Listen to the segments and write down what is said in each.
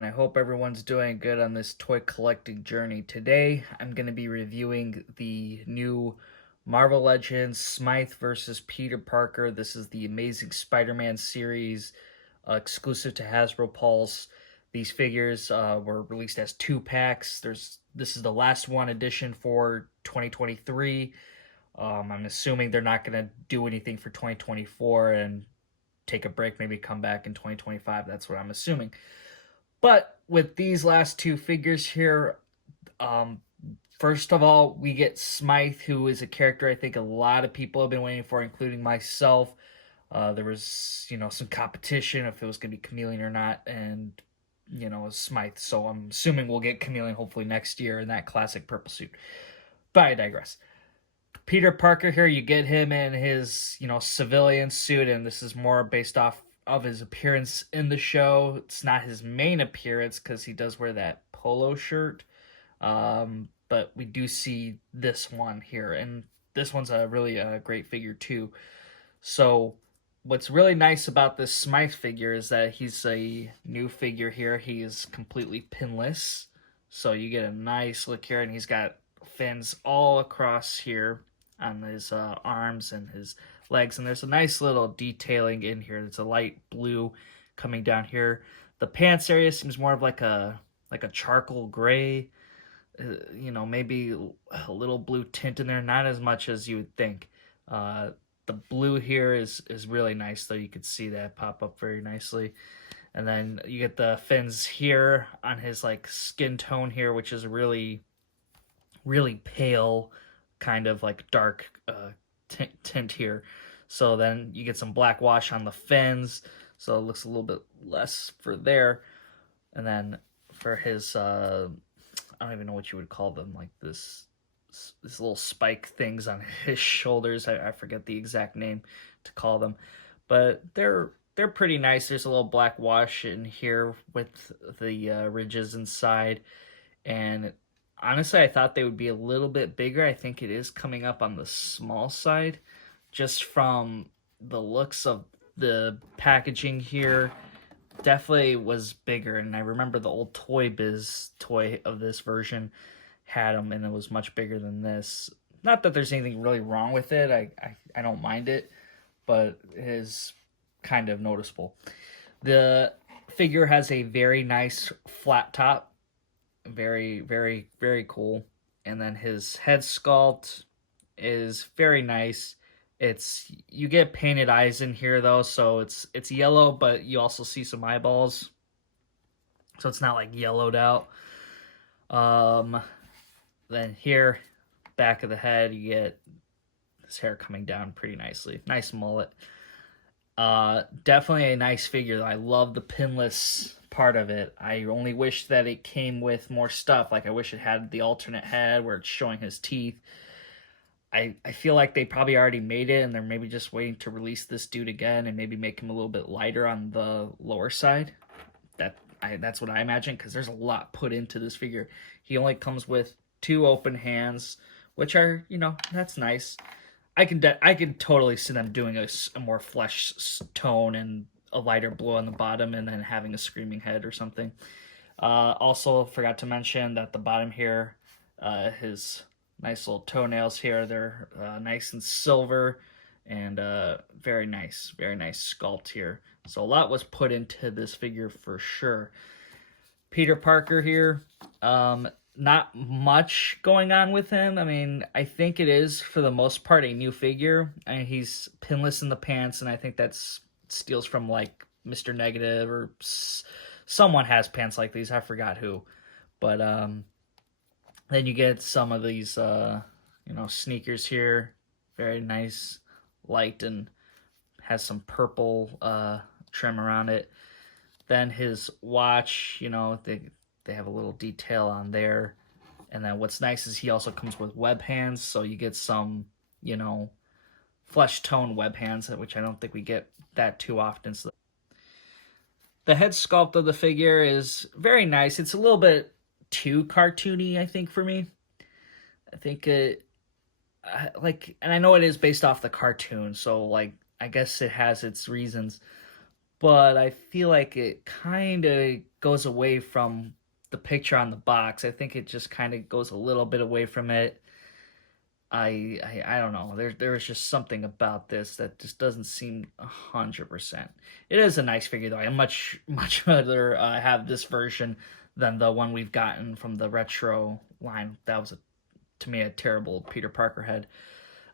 I hope everyone's doing good on this toy collecting journey. Today, I'm going to be reviewing the new Marvel Legends Smythe versus Peter Parker. This is the Amazing Spider-Man series, exclusive to Hasbro Pulse. These figures were released as two packs. This is the last one edition for 2023. I'm assuming they're not going to do anything for 2024 and take a break, maybe come back in 2025. That's what I'm assuming. But with these last two figures here, um, first of all, we get Smythe, who is a character I think a lot of people have been waiting for, including myself. There was, some competition if it was going to be Chameleon or not, and Smythe. So I'm assuming we'll get Chameleon hopefully next year in that classic purple suit. But I digress. Peter Parker here, you get him in his, civilian suit, and this is more based off of his appearance in the show. It's not his main appearance because he does wear that polo shirt. But we do see this one here, and this one's a really great figure too. So, what's really nice about this Smythe figure is that he's a new figure here. He is completely pinless, so you get a nice look here, and he's got fins all across here on his arms and his legs, and there's a nice little detailing in here. It's a light blue coming down here. The pants area seems more of like a charcoal gray, maybe a little blue tint in there, not as much as you would think. The blue here is really nice, though. You could see that pop up very nicely. And then you get the fins here on his like skin tone here, which is really, really pale, kind of like dark tint here. So then you get some black wash on the fins, so it looks a little bit less for there. And then for his, I don't even know what you would call them, like this little spike things on his shoulders. I forget the exact name to call them, but they're pretty nice. There's a little black wash in here with the ridges inside, and honestly, I thought they would be a little bit bigger. I think it is coming up on the small side, just from the looks of the packaging here. Definitely was bigger, and I remember the old Toy Biz toy of this version had them, and it was much bigger than this. Not that there's anything really wrong with it. I don't mind it, but it is kind of noticeable. The figure has a very nice flat top, very, very, very cool. And then his head sculpt is very nice. You get painted eyes in here though, so it's yellow, but you also see some eyeballs, so it's not like yellowed out. Um, then here, back of the head, you get his hair coming down pretty nicely, nice mullet. Definitely a nice figure. I love the pinless part of it. I only wish that it came with more stuff. Like I wish it had the alternate head where it's showing his teeth. I feel like they probably already made it and they're maybe just waiting to release this dude again and maybe make him a little bit lighter on the lower side. That's what I imagine, because there's a lot put into this figure. He only comes with two open hands, which are, that's nice. I can totally see them doing a more flesh tone and a lighter blue on the bottom, and then having a screaming head or something. Also, forgot to mention that the bottom here, his nice little toenails here, they're nice and silver, and very nice sculpt here. So a lot was put into this figure for sure. Peter Parker here, not much going on with him. I mean, I think it is for the most part a new figure. I mean, he's pinless in the pants, and I think that's steals from like Mr. Negative, or someone has pants like these. I forgot who, but then you get some of these sneakers here, very nice, light, and has some purple trim around it. Then his watch, they have a little detail on there. And then what's nice is he also comes with web hands, so you get some, flesh tone web hands, which I don't think we get that too often. So the head sculpt of the figure is very nice. It's a little bit too cartoony, I think, for me. I think and I know it is based off the cartoon, so like I guess it has its reasons, but I feel like it kind of goes away from the picture on the box. I think it just kind of goes a little bit away from it. I don't know. There is just something about this that just doesn't seem 100%. It is a nice figure though. I much rather have this version than the one we've gotten from the retro line. That was to me a terrible Peter Parker head.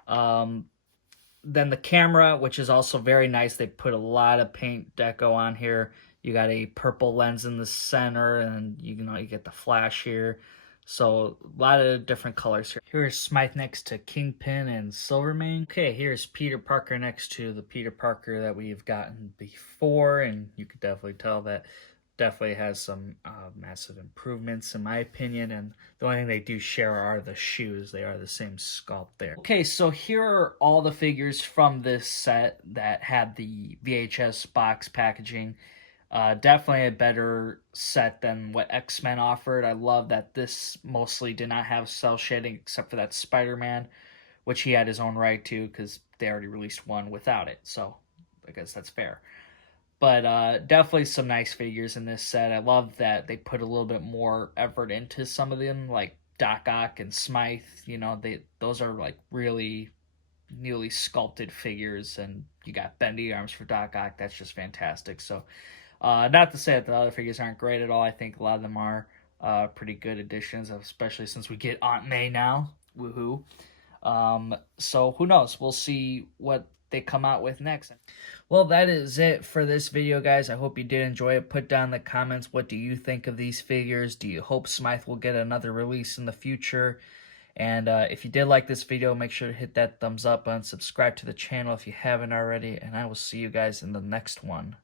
Um, then the camera, which is also very nice. They put a lot of paint deco on here. You got a purple lens in the center, and you get the flash here. So a lot of different colors here. Here's Smythe next to Kingpin and Silvermane. Okay, here's Peter Parker next to the Peter Parker that we've gotten before, and you could definitely tell that definitely has some massive improvements in my opinion, and the only thing they do share are the shoes. They are the same sculpt there. Okay, so here are all the figures from this set that had the VHS box packaging. Definitely a better set than what X-Men offered. I love that this mostly did not have cell shading except for that Spider-Man, which he had his own right to because they already released one without it, so I guess that's fair. But definitely some nice figures in this set. I love that they put a little bit more effort into some of them, like Doc Ock and Smythe. Those are like really newly sculpted figures, and you got bendy arms for Doc Ock. That's just fantastic. So, not to say that the other figures aren't great at all. I think a lot of them are pretty good additions, especially since we get Aunt May now. Woohoo! So who knows? We'll see what they come out with next. Well, that is it for this video, guys. I hope you did enjoy it. Put down in the comments, what do you think of these figures? Do you hope Smythe will get another release in the future? And if you did like this video, make sure to hit that thumbs up and subscribe to the channel if you haven't already. And I will see you guys in the next one.